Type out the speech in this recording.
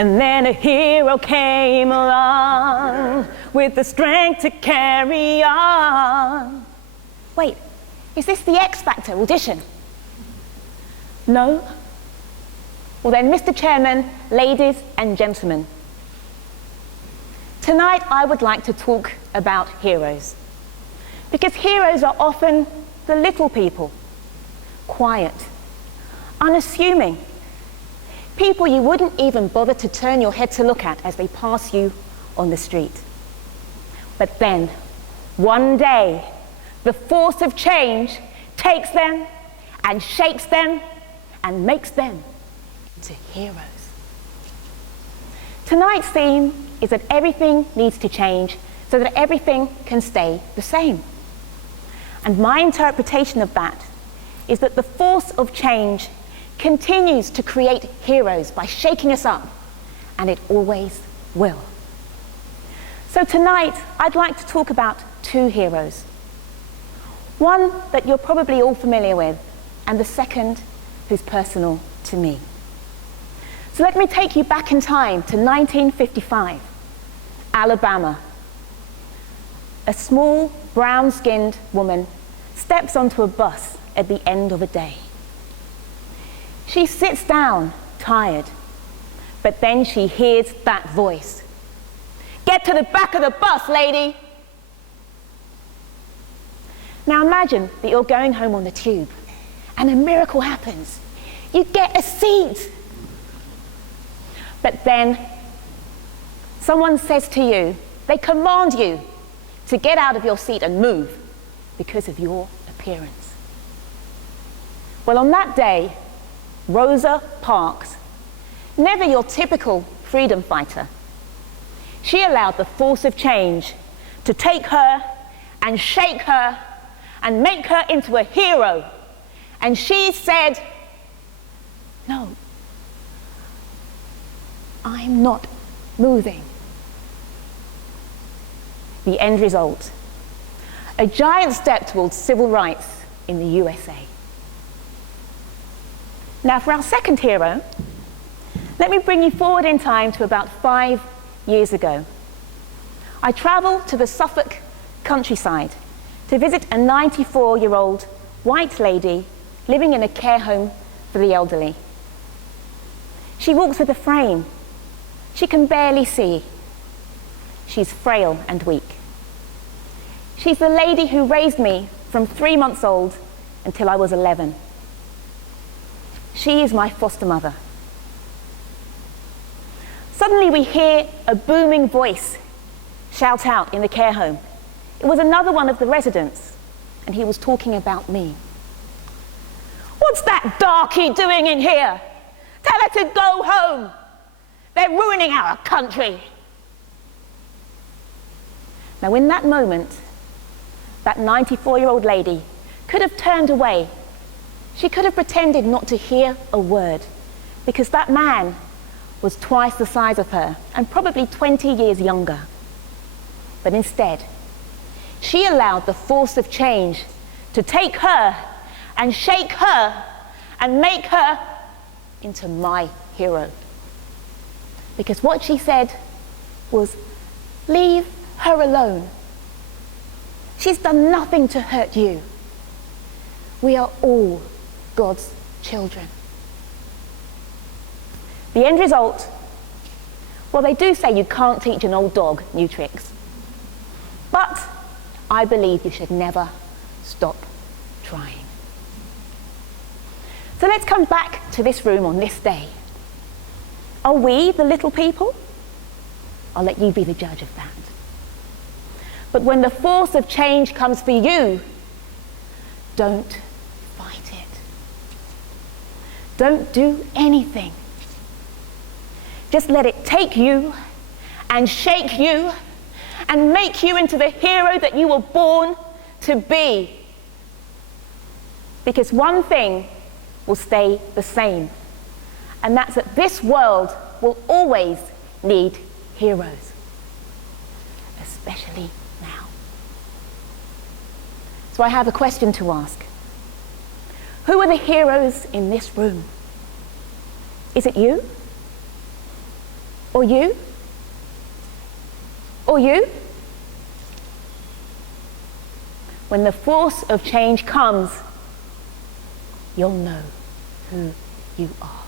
And then a hero came along with the strength to carry on. Wait, is this the X Factor audition? No? Well then, Mr. Chairman, ladies and gentlemen, tonight I would like to talk about heroes. Because heroes are often the little people, quiet, unassuming, people you wouldn't even bother to turn your head to look at as they pass you on the street. But then, one day, the force of change takes them and shakes them and makes them into heroes. Tonight's theme is that everything needs to change so that everything can stay the same. And my interpretation of that is that the force of change continues to create heroes by shaking us up, and it always will. So tonight, I'd like to talk about two heroes. One that you're probably all familiar with, and the second who's personal to me. So let me take you back in time to 1955, Alabama. A small, brown-skinned woman steps onto a bus at the end of a day. She sits down, tired, but then she hears that voice. "Get to the back of the bus, lady!" Now imagine that you're going home on the tube, and a miracle happens. You get a seat. But then someone says to you, they command you to get out of your seat and move because of your appearance. Well, on that day, Rosa Parks, never your typical freedom fighter, she allowed the force of change to take her and shake her and make her into a hero. And she said, "No, I'm not moving." The end result, a giant step towards civil rights in the USA. Now for our second hero, let me bring you forward in time to about 5 years ago. I travelled to the Suffolk countryside to visit a 94-year-old white lady living in a care home for the elderly. She walks with a frame. She can barely see. She's frail and weak. She's the lady who raised me from 3 months old until I was 11. She is my foster mother. Suddenly we hear a booming voice shout out in the care home. It was another one of the residents, and he was talking about me. "What's that darky doing in here? Tell her to go home. They're ruining our country." Now in that moment, that 94-year-old lady could have turned away. She could have pretended not to hear a word, because that man was twice the size of her and probably 20 years younger. But instead, she allowed the force of change to take her and shake her and make her into my hero. Because what she said was, "Leave her alone. She's done nothing to hurt you. We are all God's children." The end result, well, they do say you can't teach an old dog new tricks. But I believe you should never stop trying. So let's come back to this room on this day. Are we the little people? I'll let you be the judge of that. But when the force of change comes for you, don't fight it. Don't do anything. Just let it take you and shake you and make you into the hero that you were born to be. Because one thing will stay the same, and that's that this world will always need heroes, especially now. So I have a question to ask. Who are the heroes in this room? Is it you? Or you? Or you? When the force of change comes, you'll know who you are.